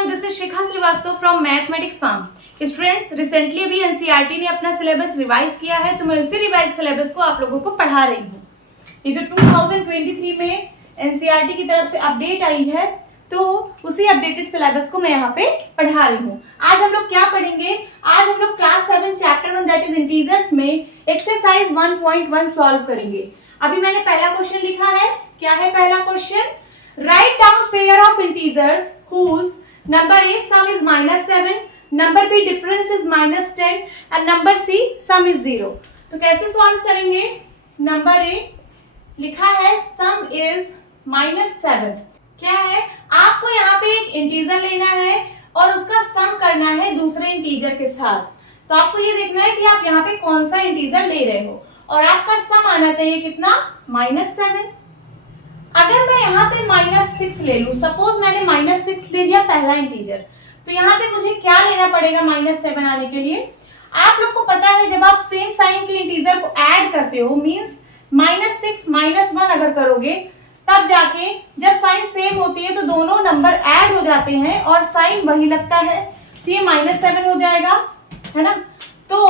Everyone, this is Shikha Srivastava from mathematics farm. Students, recently अभी NCERT ने अपना सिलेबस रिवाइज किया है, तो मैं उसी रिवाइज सिलेबस को आप लोगों को पढ़ा रही हूँ। ये जो 2023 में एनसीईआरटी की तरफ से अपडेट आई है, तो उसी अपडेटेड सिलेबस को मैं यहाँ पे पढ़ा रही हूँ। आज हम लोग क्या पढ़ेंगे? आज हम लोग class 7 chapter 1 that is integers में एक्सरसाइज 1.1 सॉल्व करेंगे। अभी मैंने पहला क्वेश्चन लिखा है। क्या है पहला question? Write down pair of integers whose number A sum is -7, number B difference is -10 and number C sum is 0। तो कैसे सॉल्व करेंगे? नंबर ए लिखा है सम इज -7। क्या है? आपको यहाँ पे एक इंटीजर लेना है और उसका सम करना है दूसरे इंटीजर के साथ। तो आपको ये देखना है कि आप यहाँ पे कौन सा इंटीजर ले रहे हो और आपका सम आना चाहिए कितना? -7। अगर मैं यहाँ पे -6 ले लूं, सपोज मैंने -6 ले लिया पहला इंटीजर, तो यहाँ पे मुझे क्या लेना पड़ेगा -7 आने के लिए? आप लोग को पता है जब आप सेम साइन के इंटीजर को ऐड करते हो, मींस -6 -1 अगर करोगे, तब जाके जब साइन सेम होती है तो दोनों नंबर ऐड हो जाते हैं और साइन वही लगता है, तो ये -7 हो जाएगा, है ना। तो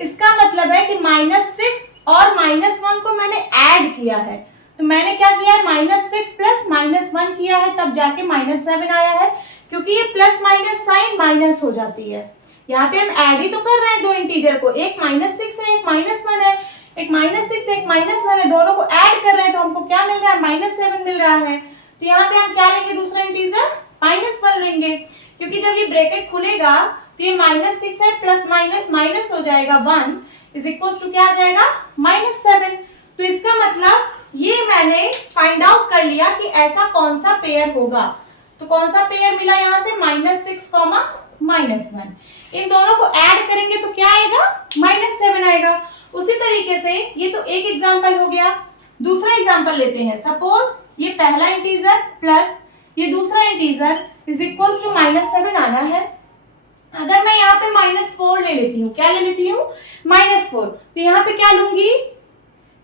इसका मतलब है कि -6 और -1 को मैंने ऐड किया है, तो मैंने क्या किया है? -6 प्लस -1 किया है, तब जाके -7 आया है, क्योंकि ये प्लस माइनस साइन माइनस हो जाती है। यहाँ पे हम ऐड ही तो कर रहे हैं दो इंटीजर को, एक -6 है, एक -1 है, एक -6 एक -1 है, दोनों को ऐड कर रहे हैं, तो हमको क्या मिल रहा है? -7 मिल रहा है। तो यहाँ पे हम क्या लेंगे? दूसरा इंटीजर -1 लेंगे, क्योंकि जब ये ब्रैकेट खुलेगा तो ये -6 है, प्लस माइनस माइनस हो जाएगा, 1 इज इक्वल टू क्या आ जाएगा? -7। तो इसका मतलब ये मैंने फाइंड आउट कर लिया कि ऐसा कौन सा पेयर होगा। तो कौन सा पेयर मिला यहाँ से? -6, -1। इन दोनों को ऐड करेंगे तो क्या आएगा? -7 आएगा। उसी तरीके से ये तो एक एग्जांपल हो गया। दूसरा एग्जांपल लेते हैं। सपोज ये पहला इंटीजर प्लस ये दूसरा इंटीजर इज इक्वल टू -7 आना है। अगर मैं यहाँ पे -4 ले लेती हूँ, क्या ले लेती हूँ? -4। तो यहाँ पे क्या लूंगी?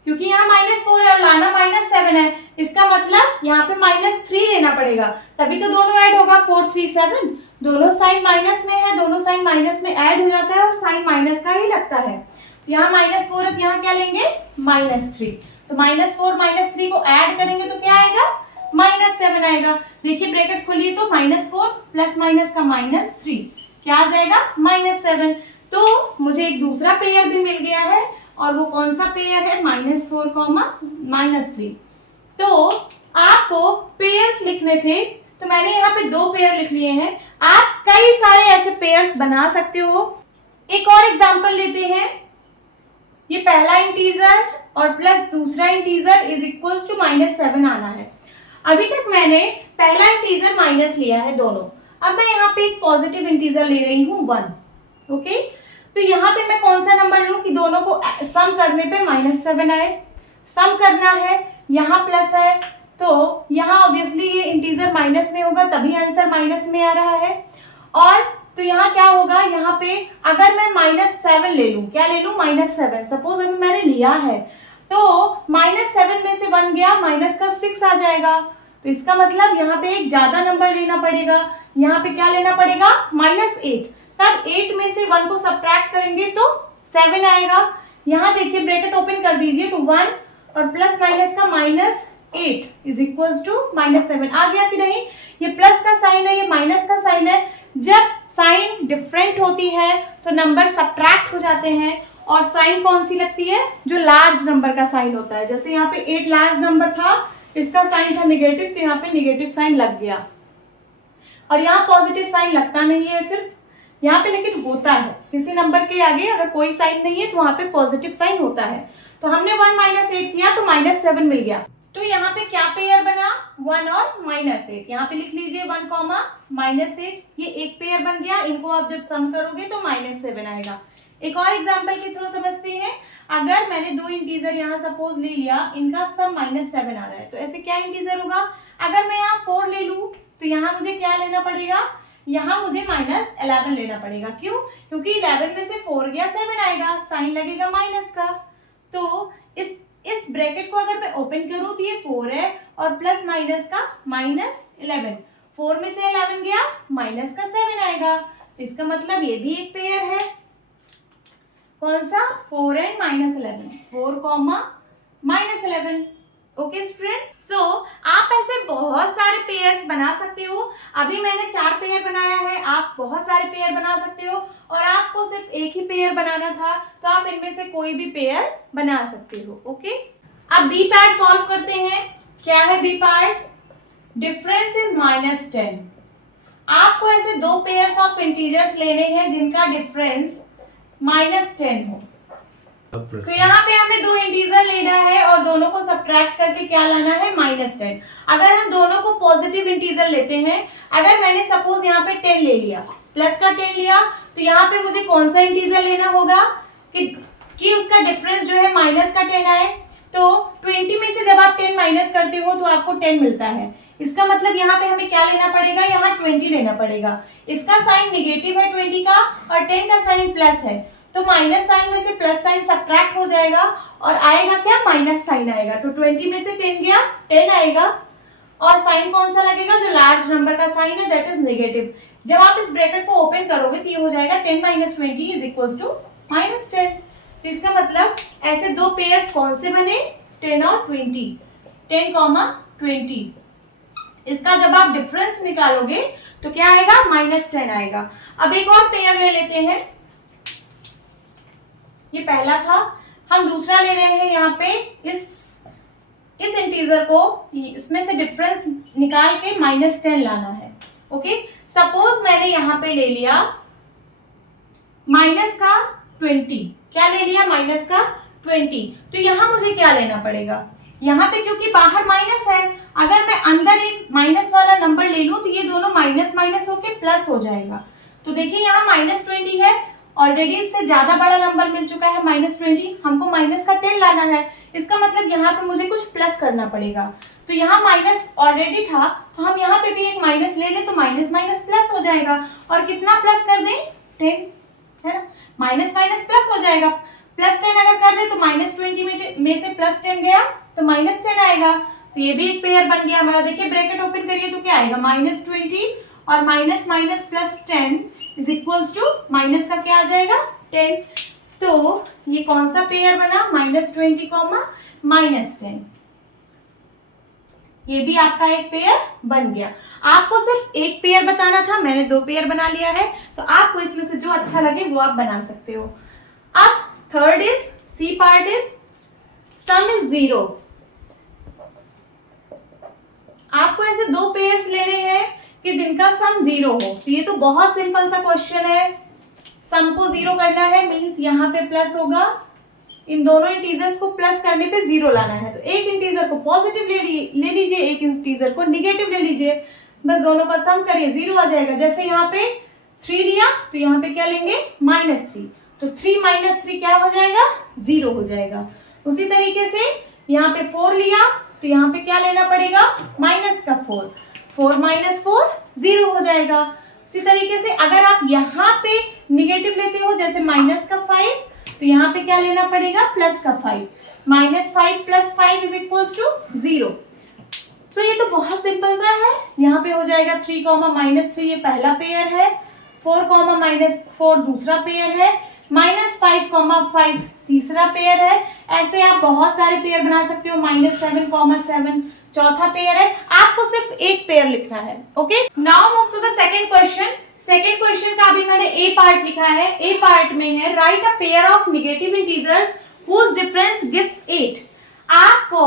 क्योंकि यहाँ -4 है और लाना -7 है, इसका मतलब यहाँ पे -3 लेना पड़ेगा, तभी तो दोनों ऐड होगा। 4 3 7, दोनों साइन माइनस में है, दोनों साइन माइनस में ऐड हो जाता है और साइन माइनस का ही लगता है। तो यहाँ -4 है, यहाँ क्या लेंगे? -3। तो -4 -3 को ऐड करेंगे तो क्या आएगा? -7 आएगा। देखिए ब्रैकेट खोलिए तो -4 प्लस माइनस का -3 क्या आ जाएगा? -7। तो मुझे एक दूसरा पेयर भी मिल गया है, और वो कौन सा पेयर है? -4, -3। तो आपको पेयर्स लिखने थे, तो मैंने यहाँ पे 2 पेयर लिख लिए हैं। आप कई सारे ऐसे पेयर्स बना सकते हो। एक और एग्जांपल लेते हैं। ये पहला इंटीजर और प्लस दूसरा इंटीजर इज इक्वल टू -7 आना है। अभी तक मैंने पहला इंटीजर माइनस लिया है दोनों। अब मैं यहाँ पे एक पॉजिटिव इंटीजर ले रही हूँ 1। ओके, तो यहाँ पे मैं कौन सा नंबर लूं कि दोनों को सम करने पे -7 आए? सम करना है, यहाँ प्लस है, तो यहाँ ऑब्वियसली ये इंटीजर माइनस में होगा, तभी आंसर माइनस में आ रहा है। और तो यहाँ क्या होगा? यहाँ पे अगर मैं -7 ले लूं, क्या ले लूं? -7। सपोज अभी मैंने लिया है, तो -7 में से 1 गया, माइनस का 6 आ जाएगा। तो इसका मतलब यहाँ पे एक ज्यादा नंबर लेना पड़ेगा। यहाँ पे क्या लेना पड़ेगा? -8। तब 8 में से 1 को सब्ट्रैक्ट करेंगे तो 7 आएगा। यहाँ देखिए ब्रैकेट ओपन कर दीजिए, तो 1 और प्लस माइनस का -8 इज इक्वल टू -7 आ गया कि नहीं? ये प्लस का साइन है, ये माइनस का साइन है। जब साइन डिफरेंट होती है तो नंबर सब्ट्रैक्ट हो जाते हैं, और साइन कौन सी लगती है? जो लार्ज नंबर का साइन होता है। जैसे यहाँ पे 8 लार्ज नंबर था, इसका साइन था नेगेटिव, तो यहाँ पे नेगेटिव साइन लग गया। और यहाँ पॉजिटिव साइन लगता नहीं है सिर्फ यहाँ पे, लेकिन होता है। किसी नंबर के आगे अगर कोई साइन नहीं है तो वहां पे पॉजिटिव साइन होता है। तो हमने 1 -8 किया तो -7 मिल गया। तो यहाँ पे क्या पेयर बना? 1 और -8। यहाँ पे लिख लीजिए 1, -8, ये एक पेयर बन गया। इनको आप जब सम करोगे तो -7 आएगा। एक और एग्जाम्पल के थ्रू समझते हैं। अगर मैंने 2 इंटीजर यहाँ सपोज ले लिया, इनका सम -7 आ रहा है, तो ऐसे क्या इंटीजर होगा? अगर मैं यहाँ 4 ले लूं, तो यहाँ मुझे क्या लेना पड़ेगा? यहाँ मुझे -11 लेना पड़ेगा। क्यों? क्योंकि 11 में से 4 गया, 7 आएगा, साइन लगेगा माइनस का। तो इस ब्रैकेट को अगर मैं ओपन करूं तो ये 4 है और प्लस माइनस का -11। 4 में से 11 गया, माइनस का 7 आएगा, तो इसका मतलब ये भी एक पेयर है। कौन सा? 4 and minus 11, 4 comma minus 11। Okay students, so आप ऐसे बहुत सारे पेयर्स बना सकते हो। अभी मैंने 4 पेयर बनाया है, आप बहुत सारे पेयर बना सकते हो, और आपको सिर्फ एक ही पेयर बनाना था, तो आप इनमें से कोई भी पेयर बना सकते हो। ओके, अब बी पार्ट सॉल्व करते हैं। क्या है बी पार्ट? Difference is -10। आपको ऐसे दो पेयर्स ऑफ इंटीजर्स लेने हैं जिनका डिफरेंस -10 हो। तो यहाँ पे हमें दो इंटीजर लेना है और दोनों को सब्ट्रैक्ट करके क्या लाना है? -10। अगर हम दोनों को पॉजिटिव इंटीजर लेते हैं, अगर मैंने सपोज यहाँ पे 10 ले लिया, प्लस का 10 लिया, तो यहाँ पे मुझे कौन सा इंटीजर लेना होगा कि उसका डिफरेंस जो है माइनस का 10 आए। तो 20 में से जब आप 10 माइनस करते हो तो आपको 10 मिलता है। इसका मतलब यहाँ पे हमें क्या लेना पड़ेगा? यहाँ 20 लेना पड़ेगा। इसका साइन नेगेटिव है 20 का, और 10 का साइन प्लस है, तो माइनस साइन में से प्लस साइन सब्ट्रैक्ट हो जाएगा और आएगा क्या? माइनस साइन आएगा। तो 20 में से 10 गया, 10 आएगा, और साइन कौन सा लगेगा? जो लार्ज नंबर का साइन है, दैट इज नेगेटिव। जब आप इस ब्रैकेट को ओपन करोगे तो ये हो जाएगा 10 माइनस 20 इज इक्वल टू -10। तो इसका मतलब ऐसे दो पेयर्स कौन से बने? 10 और 20, 10 कॉमा 20। इसका जब आप डिफरेंस निकालोगे तो क्या आएगा? -10 आएगा। अब एक और पेयर ले लेते हैं, ये पहला था, हम दूसरा ले रहे हैं। यहाँ पे इस इंटीजर को, इसमें से डिफरेंस निकाल के -10 लाना है। ओके, सपोज मैंने यहाँ पे ले लिया माइनस का 20। क्या ले लिया? माइनस का 20। तो यहाँ मुझे क्या लेना पड़ेगा? यहाँ पे क्योंकि बाहर माइनस है, अगर मैं अंदर एक माइनस वाला नंबर ले लूं तो ये दोनों माइनस माइनस होके प्लस हो जाएगा। तो देखिए यहाँ -20 है, ऑलरेडी इससे ज्यादा बड़ा नंबर मिल चुका है -20, हमको माइनस का 10 लाना है। इसका मतलब यहाँ पे मुझे कुछ प्लस करना पड़ेगा। तो यहाँ माइनस ऑलरेडी था, तो हम यहाँ पे भी एक माइनस ले लें तो माइनस माइनस प्लस हो जाएगा। और कितना प्लस कर दें? 10, है ना? माइनस माइनस प्लस हो जाएगा। +10 अगर कर दे तो -20 में से +10 गया तो -10 आएगा। तो ये भी एक पेयर बन गया हमारा। देखिए ब्रैकेट ओपन करिए तो क्या आएगा? -20 और minus minus +10 is equals to minus का क्या आ जाएगा? 10। तो ये कौन सा पेयर बना? -20 कॉमा -10। ये भी आपका एक पेयर बन गया। आपको सिर्फ एक पेयर बताना था, मैंने दो पेयर बना लिया है, तो आपको इसमें से जो अच्छा लगे वो आप बना सकते हो। अब third is C part is sum is 0। आपको ऐसे दो पेयर्स लेने हैं कि जिनका सम 0 हो। तो ये तो बहुत सिंपल सा क्वेश्चन है। सम को 0 करना है मींस यहाँ पे प्लस होगा, इन दोनों इंटीजर्स को प्लस करने पे 0 लाना है। तो एक इंटीजर को पॉजिटिव ले लीजिए, एक इंटीजर को निगेटिव ले लीजिए, बस दोनों का सम करिए, 0 आ जाएगा। जैसे यहाँ पे 3 लिया तो यहाँ पे क्या लेंगे? -3। तो 3 - 3 क्या हो जाएगा? 0 हो जाएगा। उसी तरीके से यहाँ पे 4 लिया तो यहाँ पे क्या लेना पड़ेगा? माइनस का 4, 4 - 4 0 हो जाएगा। उसी तरीके से अगर आप यहाँ पे निगेटिव लेते हो, जैसे -5, तो यहाँ पे क्या लेना पड़ेगा? प्लस का 5, -5 + 5 इज इक्वल्स टू 0। तो ये तो बहुत सिंपल सा है। यहाँ पे हो जाएगा 3, -3 ये पहला पेयर है, 4, -4 दूसरा पेयर है, -5, 5 तीसरा पेयर है। ऐसे आप बहुत सारे पेयर बना सकते हो। -7, 7 चौथा पेयर है। आपको सिर्फ एक पेयर लिखना है। Okay, now move to the second question. Second question का अभी मैंने ए पार्ट लिखा है। ए पार्ट में है right a pair of negative integers whose difference gives 8। आपको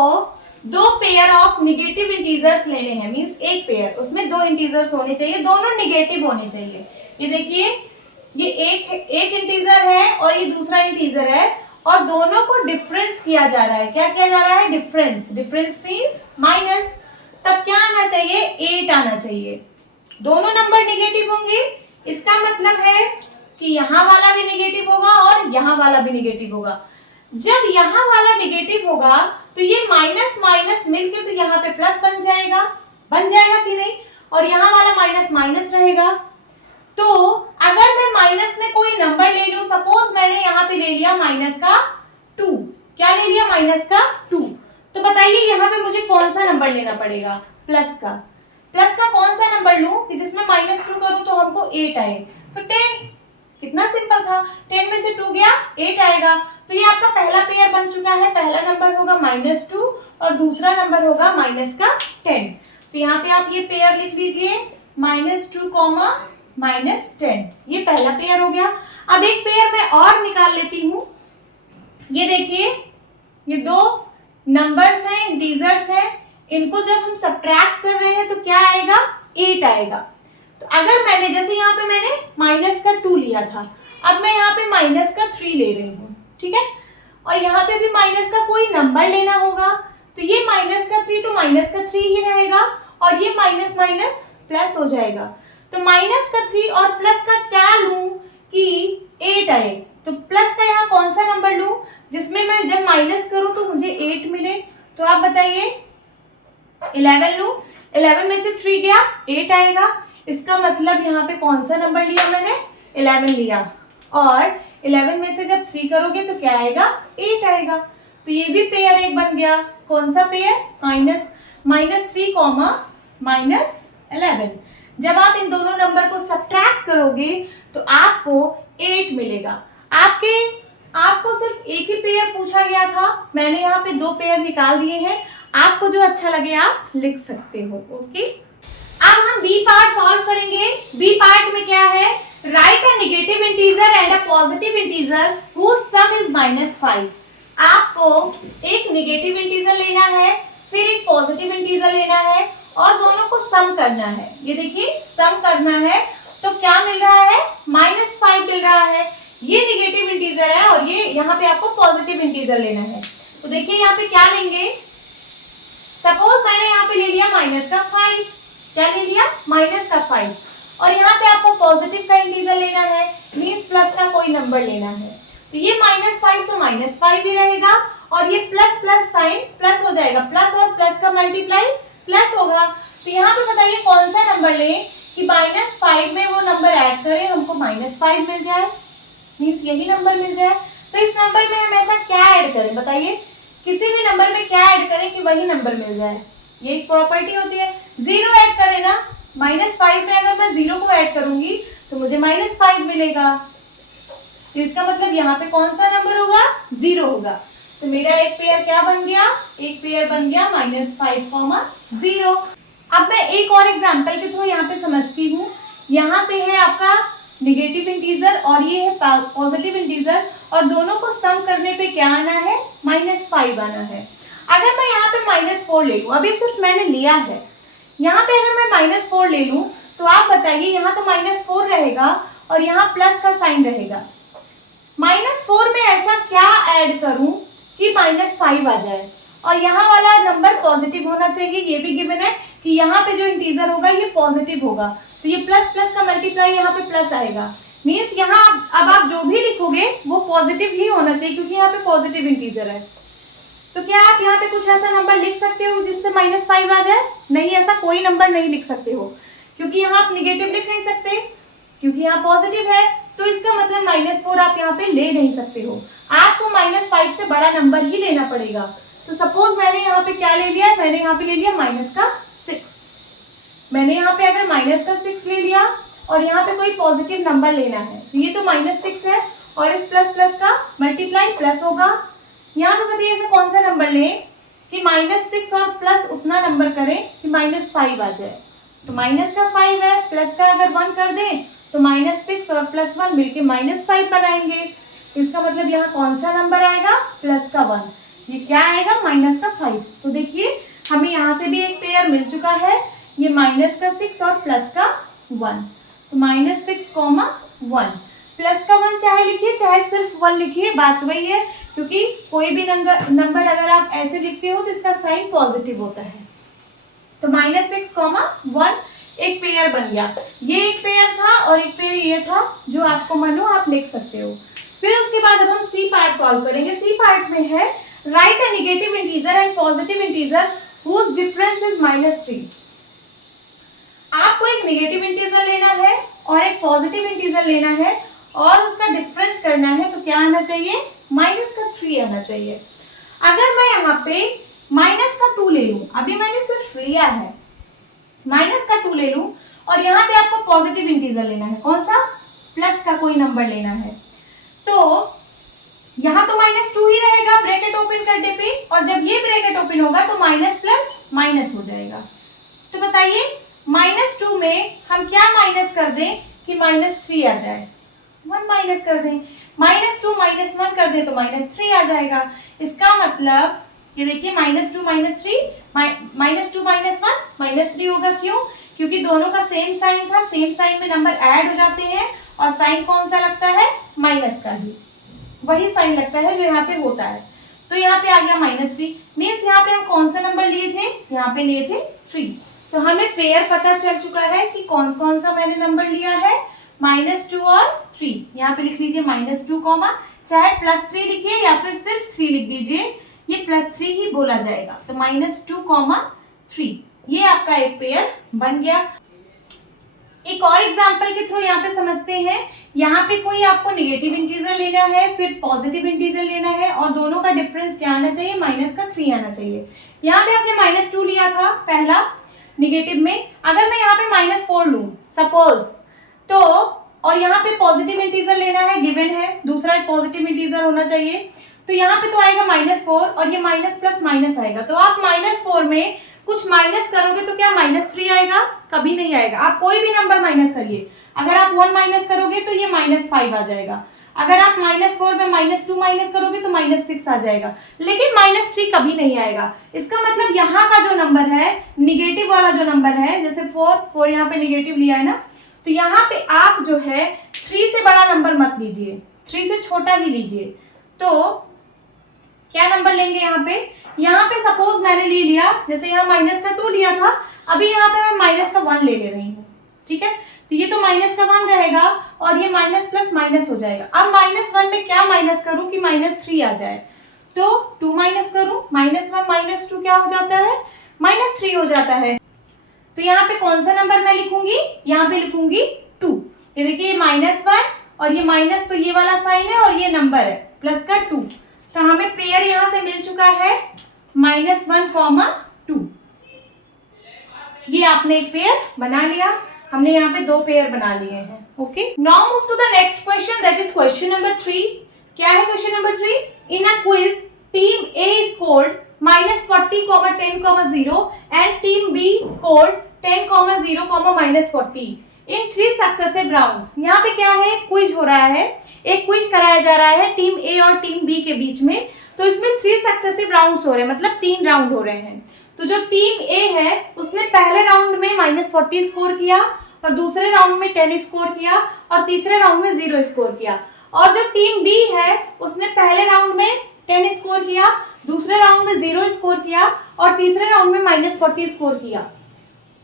दो पेयर ऑफ नेगेटिव इंटीजर्स लेने हैं, मींस एक पेयर, उसमें दो इंटीजर्स होने चाहिए, दोनों नेगेटिव होने चाहिए। ये देखिए, ये एक इंटीजर है और ये दूसरा इंटीजर है, और दोनों को डिफरेंस किया जा रहा है। क्या किया जा रहा है? डिफरेंस। Difference means minus. तब क्या आना चाहिए? 8 आना चाहिए। दोनों नंबर नेगेटिव होंगे, इसका मतलब है कि यहाँ वाला भी नेगेटिव होगा और यहाँ वाला भी नेगेटिव होगा। जब यहाँ वाला नेगेटिव होगा तो ये माइनस माइनस मिलके तो यहाँ पे प्लस बन जाएगा कि नहीं? और यहाँ वाला माइनस माइनस रहेगा। तो अगर मैं माइनस में कोई नंबर ले लूं, सपोज मैंने यहाँ पे ले लिया -2। क्या ले लिया? -2। तो बताइए यहाँ पे मुझे कौन सा नंबर लेना पड़ेगा? प्लस का। प्लस का कौन सा नंबर लूं कि जिसमें -2 करूं तो हमको 8 आए, तो 10। कितना सिंपल था, 10 में से 2 गया 8 आएगा। तो ये आपका पहला पेयर बन चुका है। पहला नंबर होगा -2 और दूसरा नंबर होगा -10। तो यहाँ पे आप ये पेयर लिख लीजिए, -2, -10। ये पहला पेयर हो गया। अब एक पेयर मैं और निकाल लेती हूँ। ये देखिए, ये दो नंबर्स हैं, इंटीजर्स हैं, इनको जब हम सब्ट्रैक्ट कर रहे हैं तो क्या आएगा, 8 आएगा। तो अगर मैंने, जैसे यहाँ पे मैंने -2 लिया था, अब मैं यहाँ पे -3 ले रही हूँ, ठीक है, और यहाँ पे भी माइनस का कोई नंबर लेना होगा, तो ये -3 तो -3 ही रहेगा और ये माइनस माइनस प्लस हो जाएगा। तो -3 और प्लस का क्या लूं कि 8 आए, तो प्लस का यहाँ कौन सा नंबर लूं जिसमें मैं जब माइनस करूं तो मुझे 8 मिले, तो आप बताइए, 11 लूं, 11 में से 3 गया 8 आएगा। इसका मतलब यहाँ पे कौन सा नंबर लिया मैंने, 11 लिया, और 11 में से जब 3 करोगे तो क्या आएगा, 8 आएगा। तो ये भी पेयर एक बन गया। कौन सा पेयर, -3, -11। जब आप इन दोनों नंबर को सब्ट्रैक्ट करोगे तो आपको 8 मिलेगा। आपको सिर्फ एक ही पेयर पूछा गया था, मैंने यहाँ पे 2 पेयर निकाल दिए हैं। आपको जो अच्छा लगे आप लिख सकते हो। ओके, अब हम बी पार्ट सॉल्व करेंगे। बी पार्ट में क्या है, right a negative integer and a positive integer whose sum is -5। आपको एक नेगेटिव इंटीजर लेना है, फिर एक पॉजिटिव इंटीजर लेना है और दोनों को सम करना है। ये देखिए, सम करना है तो क्या मिल रहा है, -5 मिल रहा है। ये नेगेटिव इंटीजर है और ये यहाँ पे आपको पॉजिटिव इंटीजर लेना है। तो देखिए यहाँ पे क्या लेंगे, सपोज मैंने यहाँ पे ले लिया -5, क्या ले लिया, -5, और यहाँ पे आपको पॉजिटिव का इंटीजर लेना है, मींस प्लस का कोई नंबर लेना है। तो ये -5 तो -5 ही रहेगा और ये प्लस प्लस साइन प्लस हो जाएगा, प्लस और प्लस का मल्टीप्लाई प्लस होगा। तो यहाँ पे बताइए कौन सा नंबर लें कि -5 में वो नंबर ऐड करें, हमको -5 मिल जाए, मींस यही नंबर मिल जाए। तो इस नंबर में हम ऐसा क्या ऐड करें, बताइए, किसी भी नंबर में क्या ऐड करें कि वही नंबर मिल जाए। ये एक प्रॉपर्टी होती है, 0 ऐड करें ना, -5 में अगर मैं 0 को ऐड करूंगी तो मुझे -5 मिलेगा। तो इसका मतलब यहाँ पे कौन सा नंबर होगा, 0 होगा। तो मेरा एक पेयर क्या बन गया, एक पेयर बन गया -5, 0। अब मैं एक और एग्जांपल के थ्रू यहाँ पे समझती हूँ। यहाँ पे है आपका नेगेटिव इंटीजर और ये है पॉजिटिव इंटीजर, और दोनों को सम करने पे क्या आना है, -5 आना है। अगर मैं यहाँ पे -4 ले लूँ, अभी सिर्फ मैंने लिया है, यहाँ पे अगर मैं -4 ले लूँ तो आप बताइए, यहाँ तो -4 रहेगा और यहाँ प्लस का साइन रहेगा। -4 में ऐसा क्या ऐड करूं कि -5 आ जाए, और यहाँ वाला नंबर पॉजिटिव होना चाहिए, ये भी गिवन है कि यहाँ पे जो इंटीजर होगा ये पॉजिटिव होगा, तो ये प्लस प्लस का मल्टीप्लाई यहाँ पे प्लस आएगा, मीन्स यहाँ अब आप जो भी लिखोगे वो पॉजिटिव ही होना चाहिए क्योंकि यहाँ पे पॉजिटिव इंटीजर है। तो क्या आप यहाँ पे कुछ ऐसा नंबर लिख सकते हो जिससे -5 आ जाए? नहीं, ऐसा कोई नंबर नहीं लिख सकते हो, क्योंकि यहाँ आप निगेटिव लिख नहीं सकते, क्योंकि यहाँ पॉजिटिव है। तो इसका मतलब -4 आप यहाँ पे ले नहीं सकते हो, आपको -5 से बड़ा नंबर ही लेना पड़ेगा। तो सपोज मैंने यहाँ पे क्या ले लिया, मैंने यहाँ पे ले लिया -6। मैंने यहाँ पे अगर -6 ले लिया और यहाँ पे कोई पॉजिटिव नंबर लेना है, तो ये तो -6 है और इस प्लस प्लस का मल्टीप्लाई प्लस होगा। यहाँ पे बताइए ऐसा कौन सा नंबर लें कि -6 और प्लस उतना नंबर करें कि -5 आ जाए। तो माइनस का 5 है, प्लस का अगर 1 कर दें तो -6 और +1 मिलके -5 बनाएंगे। इसका मतलब यहाँ कौन सा नंबर आएगा, प्लस का 1। ये क्या आएगा, -5। तो देखिए हमें यहाँ से भी एक पेयर मिल चुका है, ये -6 और +1। तो -6, 1, +1 चाहे लिखिए चाहे सिर्फ 1 लिखिए, बात वही है, क्योंकि कोई भी नंबर अगर आप ऐसे लिखते हो तो इसका साइन पॉजिटिव होता है। तो -6, 1 एक पेयर बन गया। ये एक पेयर था और एक पेयर ये था, जो आपको मन हो आप लिख सकते हो। फिर उसके बाद अब हम सी पार्ट सॉल्व करेंगे। सी पार्ट में है right a negative integer and positive integer whose difference is -3। आपको एक नेगेटिव इंटीजर लेना है और एक पॉजिटिव इंटीजर लेना है और उसका डिफरेंस करना है, तो क्या आना चाहिए, -3 आना चाहिए। अगर मैं यहाँ पे -2 ले लूं, अभी मैंने सिर्फ लिया है, माइनस का 2 ले लूं और यहाँ पे आपको पॉजिटिव इंटीजर लेना है, कौन सा, प्लस का कोई नंबर लेना है, तो यहाँ तो -2 ही रहेगा ब्रैकेट ओपन करने पे, और जब ये ब्रैकेट ओपन होगा तो माइनस प्लस माइनस हो जाएगा। तो बताइए -2 में हम क्या माइनस कर दें कि -3 आ जाए, 1 माइनस कर दें, -2 -1 कर दें तो -3 आ जाएगा। इसका मतलब ये देखिए -2 -3 -2 -1 -3 होगा, क्यों, क्योंकि दोनों का सेम साइन था, सेम साइन में नंबर ऐड हो जाते हैं और साइन कौन सा लगता है, माइनस का ही, वही साइन लगता है जो यहाँ पे होता है। तो यहाँ पे आ गया -3, मीन्स यहाँ पे हम कौन सा नंबर लिए थे, यहाँ पे लिए थे 3। तो हमें पेयर पता चल चुका है कि कौन कौन सा मैंने नंबर लिया है, -2 और 3। यहाँ पे लिख लीजिए -2 कॉमा, चाहे +3 लिखिए या फिर सिर्फ 3 लिख दीजिए, ये +3 ही बोला जाएगा। तो -2, 3 ये आपका एक पेयर बन गया। एक और एग्जांपल के थ्रू यहाँ पे समझते हैं। यहाँ पे कोई आपको निगेटिव इंटीजर लेना है, फिर पॉजिटिव इंटीजर लेना है, और दोनों का डिफरेंस क्या आना चाहिए, -3 आना चाहिए। यहाँ पे आपने -2 लिया था पहला निगेटिव में, अगर मैं यहाँ पे -4 लूं सपोज, तो और यहाँ पे पॉजिटिव इंटीजर लेना है, गिवन है, दूसरा एक पॉजिटिव इंटीजर होना चाहिए, तो यहाँ पे तो आएगा -4 और ये माइनस प्लस माइनस आएगा। तो आप -4 में कुछ माइनस करोगे तो क्या -3 आएगा, कभी नहीं आएगा। आप कोई भी नंबर माइनस करिए, अगर आप 1 माइनस करोगे तो ये -5 आ जाएगा, अगर आप -4 में -2 माइनस करोगे तो -6 आ जाएगा, लेकिन -3 कभी नहीं आएगा। इसका मतलब यहाँ का जो नंबर है, निगेटिव वाला जो नंबर है, जैसे 4 यहाँ पे निगेटिव लिया है ना, तो यहाँ पे आप जो है 3 से बड़ा नंबर मत लीजिए, 3 से छोटा ही लीजिए। तो क्या नंबर लेंगे यहाँ पे सपोज मैंने ले लिया, जैसे यहाँ -2 लिया था, अभी यहाँ पे मैं -1 ले रही हूँ, ठीक है, तो ये तो -1 रहेगा और ये माइनस प्लस माइनस हो जाएगा। अब -1 में क्या माइनस करूं कि -3 आ जाए, तो 2 माइनस करूं, -1 -2 क्या हो जाता है, -3 हो जाता है। तो यहाँ पे कौन सा नंबर मैं लिखूंगी, यहाँ पे लिखूंगी 2। ये देखिए ये -1 और ये माइनस, तो ये वाला साइन है और ये नंबर है प्लस का 2, तो हमें पेयर यहाँ से मिल चुका है -1, 2। ये आपने एक पेयर बना लिया, हमने यहाँ पे 2 पेयर बना लिए हैं। Okay, now move to the next question, that is question number 3। क्या है question number 3? In a quiz team A scored -40, 10, 0 and team B scored 10, 0, -40 in 3 successive rounds. यहाँ पे क्या है, क्विज हो रहा है, एक क्विज कराया जा रहा है टीम ए और टीम बी के बीच में। तो इसमें 3 सक्सेसिव राउंड्स हो रहे हैं, मतलब 3 राउंड हो रहे हैं। तो जो टीम ए है उसने पहले राउंड में -40 स्कोर किया, और दूसरे राउंड में 10 स्कोर किया, और तीसरे राउंड में 0 स्कोर किया। और जो टीम बी है उसने पहले राउंड में 10 स्कोर किया, दूसरे राउंड में 0 स्कोर किया, और तीसरे राउंड में -40 स्कोर किया।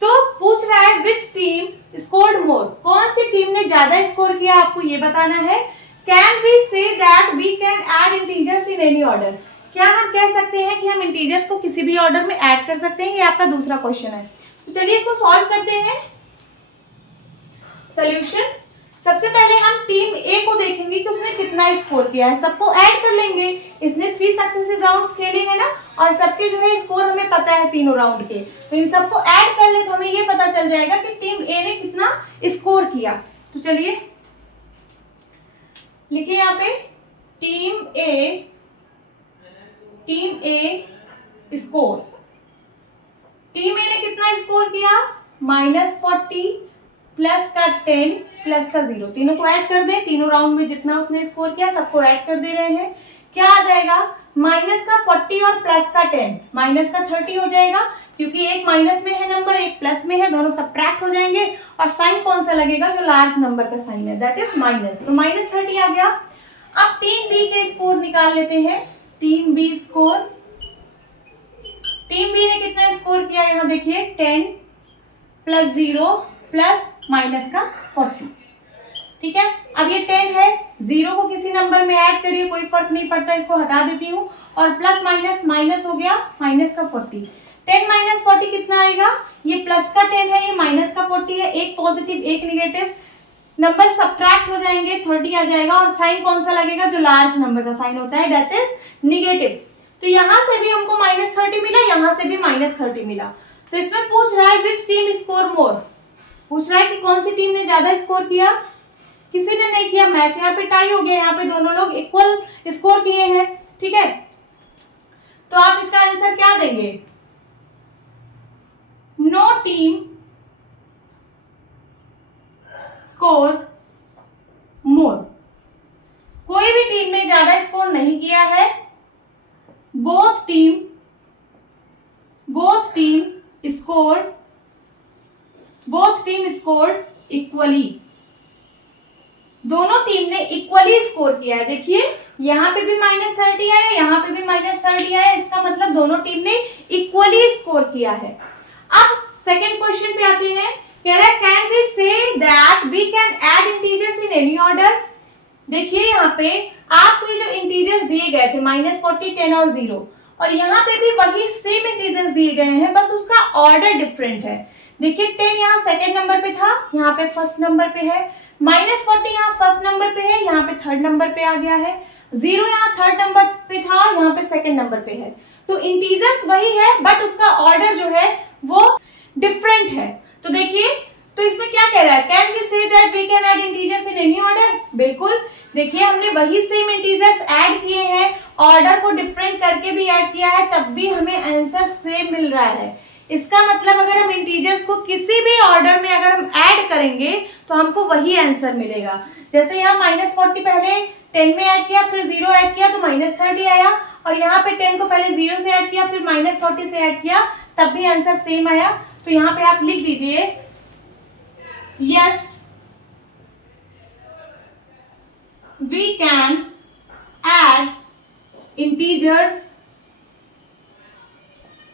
तो पूछ रहा है विच टीम स्कोर्ड मोर, कौन सी टीम ने ज्यादा स्कोर किया, आपको ये बताना है। Can we say that we can add integers in any order, क्या हम कह सकते हैं कि हम इंटीजर्स को किसी भी ऑर्डर में ऐड कर सकते हैं, ये आपका दूसरा क्वेश्चन है। तो चलिए इसको सॉल्व करते हैं। सॉल्यूशन, सबसे पहले हम टीम ए को देखेंगे कि उसने कितना स्कोर किया है, सबको ऐड कर लेंगे। इसने 3 सक्सेसिव राउंड्स खेले हैं ना, और सबके जो है स्कोर हमें पता है तीनों राउंड के, तो इन सबको ऐड कर ले तो हमें ये पता चल जाएगा कि टीम ए ने कितना स्कोर किया। तो चलिए लिखिए यहाँ पे टीम ए स्कोर, टीम ए ने कितना स्कोर किया, -40 प्लस का 10 प्लस का 0, तीनों को ऐड कर दें, तीनों राउंड में जितना उसने स्कोर किया सबको ऐड कर दे रहे हैं। क्या आ जाएगा, -40 और प्लस का 10, -30 हो जाएगा, क्योंकि एक माइनस में है नंबर, एक प्लस में है, दोनों सब्ट्रैक्ट हो जाएंगे, और साइन कौन सा लगेगा, जो लार्ज नंबर का साइन है, दैट इज माइनस, तो -30 आ गया। अब टीम बी के स्कोर निकाल लेते हैं। Team B score, team B ने कितना स्कोर किया, यहाँ देखिए 10 प्लस 0 प्लस माइनस का 40, ठीक है। अब ये 10 है, 0 को किसी नंबर में ऐड करिए, कोई फर्क नहीं पड़ता, इसको हटा देती हूँ, और प्लस माइनस माइनस हो गया, माइनस का 40, 10 - 40 कितना आएगा, ये प्लस का 10 है, ये माइनस का 40 है, एक पॉजिटिव एक निगेटिव, नंबर सब्ट्रैक्ट हो जाएंगे, 30 आ जाएगा, और साइन कौन सा लगेगा, जो लार्ज नंबर का साइन होता है, दैट इज निगेटिव। तो यहां से भी हमको -30 मिला, यहां से भी -30 मिला। तो इसमें पूछ रहा है विच टीम स्कोर मोर, पूछ रहा है कि कौन सी टीम ने ज्यादा स्कोर किया, किसी ने नहीं किया, मैच यहाँ पे टाई हो गया, यहाँ पे दोनों लोग इक्वल स्कोर किए हैं, ठीक है। तो आप इसका आंसर क्या देंगे, नो टीम स्कोर मोर, कोई भी टीम ने ज्यादा स्कोर नहीं किया है, बोथ टीम स्कोर्ड इक्वली, दोनों टीम ने इक्वली स्कोर किया है। देखिए यहाँ पे भी -30 आया, यहाँ पे भी -30 आया, इसका मतलब दोनों टीम ने इक्वली स्कोर किया है। अब सेकंड क्वेश्चन पे आते हैं, कह रहा है can we say that we can add integers in any order. देखिए यहाँ पे आपको ये जो इंटीजर्स दिए गए थे -40, 10 और 0, और यहाँ पे भी वही सेम इंटीजर्स दिए गए हैं, बस उसका ऑर्डर डिफरेंट है। देखिए 10 यहाँ सेकंड नंबर पे था, यहाँ पे फर्स्ट नंबर पे है, -40 यहाँ फर्स्ट नंबर पे है, यहाँ पे थर्ड नंबर पे आ गया है, 0 यहाँ थर्ड नंबर पे था, यहाँ पे सेकंड नंबर पे है। तो इंटीजर्स वही है बट उसका ऑर्डर जो है वो डिफरेंट है। तो देखिए तो इसमें क्या कह रहा है, can we say that we can add integers in any order. बिल्कुल, देखिए हमने वही सेम इंटीजर्स ऐड किए हैं, ऑर्डर को डिफरेंट करके भी ऐड किया है, तब भी हमें आंसर सेम मिल रहा है। इसका मतलब अगर हम इंटीजर्स को किसी भी ऑर्डर में अगर हम ऐड करेंगे तो हमको वही आंसर मिलेगा। जैसे यहाँ -40 पहले 10 में ऐड किया, फिर 0 ऐड किया तो -30 आया, और यहाँ पे 10 को पहले 0 से ऐड किया, फिर -40 से ऐड किया, तब भी आंसर सेम आया। तो यहाँ पे आप लिख दीजिए yes we can add integers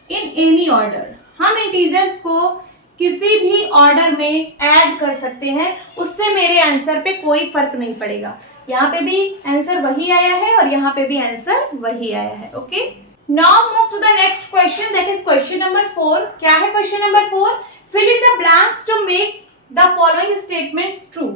in any order, हम इंटीजर्स को किसी भी ऑर्डर में ऐड कर सकते हैं, उससे मेरे आंसर पे कोई फर्क नहीं पड़ेगा। यहाँ पे भी आंसर वही आया है और यहाँ पे भी आंसर वही आया है। Okay, now move to the next question, that is question number 4। क्या है question number 4, fill in the blanks to make the following statements true.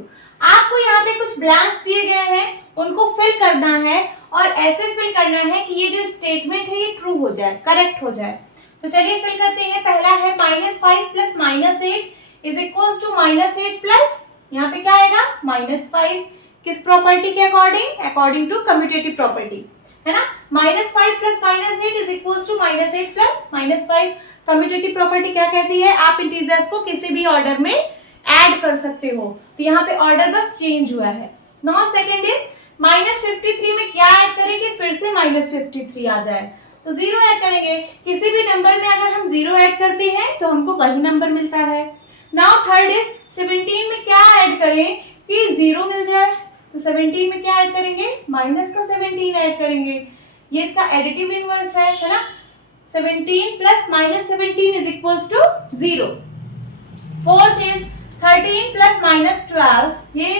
आपको यहाँ पे कुछ ब्लैंक्स दिए गए हैं, उनको फिल करना है और ऐसे फिल करना है कि ये जो स्टेटमेंट है ये ट्रू हो जाए, करेक्ट हो जाए। तो चलिए फिल करते हैं। पहला है -5 plus -8 is equals to -8 plus, यहाँ पे क्या आएगा -5, किस प्रॉपर्टी के according, according to commutative property, है ना। -5 plus -8 is equals to -8 plus -5। Commutative property क्या कहती है, आप इंटीजर्स को किसी भी ऑर्डर में ऐड कर सकते हो, तो यहाँ पे ऑर्डर बस चेंज हुआ है। नाउ सेकंड इज -53 में क्या ऐड करेंगे, फिर से -53 आ जाए तो 0 ऐड करेंगे। किसी भी नंबर में अगर हम 0 ऐड करते हैं तो हमको वही नंबर मिलता है। नाउ थर्ड इज 17 में क्या ऐड करें कि 0 मिल जाए, तो 17 में क्या ऐड करेंगे, -17 ऐड करेंगे, ये इसका एडिटिव इनवर्स है ना। 17 plus -17 is equals to 0। Fourth is 13 plus -12, ये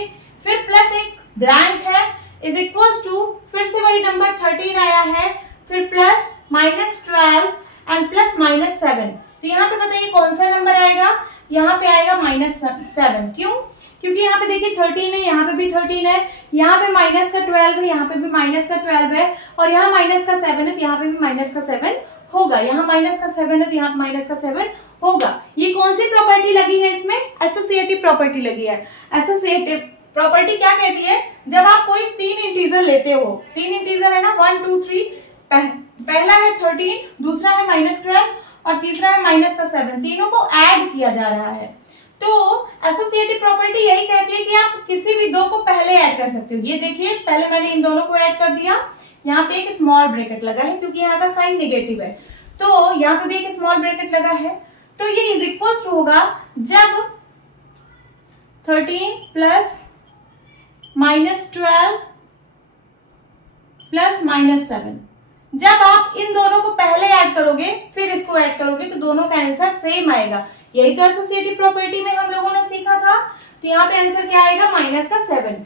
फिर प्लस एक ब्लैंक है, इज इक्वल्स टू फिर से वही नंबर 13 आया है, फिर प्लस -12 एंड प्लस -7। तो यहाँ पे बताइए कौन सा नंबर आएगा, यहाँ पे आएगा -7। क्यों, क्योंकि यहाँ पे देखिए 13 है, यहाँ पे भी 13 है, यहाँ पे -12 है, यहाँ पे भी -12 है, और यहाँ -7 है तो यहाँ पे भी -7 होगा, यहाँ -7 है तो यहाँ -7 होगा। ये कौन सी प्रॉपर्टी लगी है इसमें, एसोसिएटिव प्रॉपर्टी लगी है। एसोसिएटिव प्रॉपर्टी क्या कहती है, जब आप कोई 3 इंटीजर लेते हो, 3 इंटीजर है ना 1 2 3, पहला है 13, दूसरा है -12 और तीसरा है -7, तीनों को ऐड किया जा रहा है। तो एसोसिएटिव प्रॉपर्टी यही कहती है कि आप किसी भी दो को पहले ऐड कर सकते हो। ये देखिए पहले मैंने इन दोनों को ऐड कर दिया, यहाँ पे एक स्मॉल ब्रैकेट लगा है क्योंकि यहाँ का साइन नेगेटिव है, तो यहाँ पे भी एक स्मॉल ब्रैकेट लगा है, तो ये इज इक्वल्स टू होगा जब 13 प्लस -12 प्लस -7, जब आप इन दोनों को पहले ऐड करोगे फिर इसको ऐड करोगे तो दोनों का आंसर सेम आएगा। यही तो एसोसिएटिव प्रॉपर्टी में हम लोगों ने सीखा था। तो यहाँ पे आंसर क्या आएगा, -7।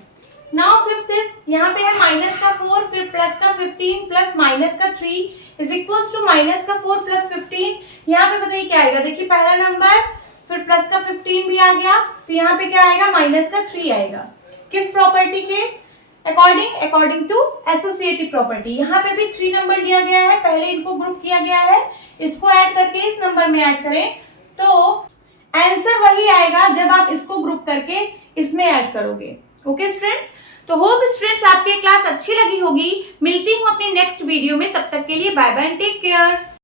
नाउ फिफ्थ इज, यहाँ पे है -4 फिर +15 plus -3 is equals to -4 plus 15। यहाँ पे बताइए क्या आएगा, देखिए पहला नंबर फिर +15 भी आ गया, तो यहाँ पे क्या आएगा, -3 आएगा। किस प्रॉपर्टी के according, according to associative property. यहाँ पे भी 3 नंबर दिया गया है, पहले इनको ग्रुप किया गया है, इसको ऐड करके इस नंबर में ऐड करें तो आंसर वही आएगा जब आप इसको ग्रुप करके इसमें ऐड करोगे। ओके स्टूडेंट्स, तो होप स्टूडेंट्स आपकी क्लास अच्छी लगी होगी। मिलती हूँ अपनी नेक्स्ट वीडियो में, तब तक के लिए bye bye and take care.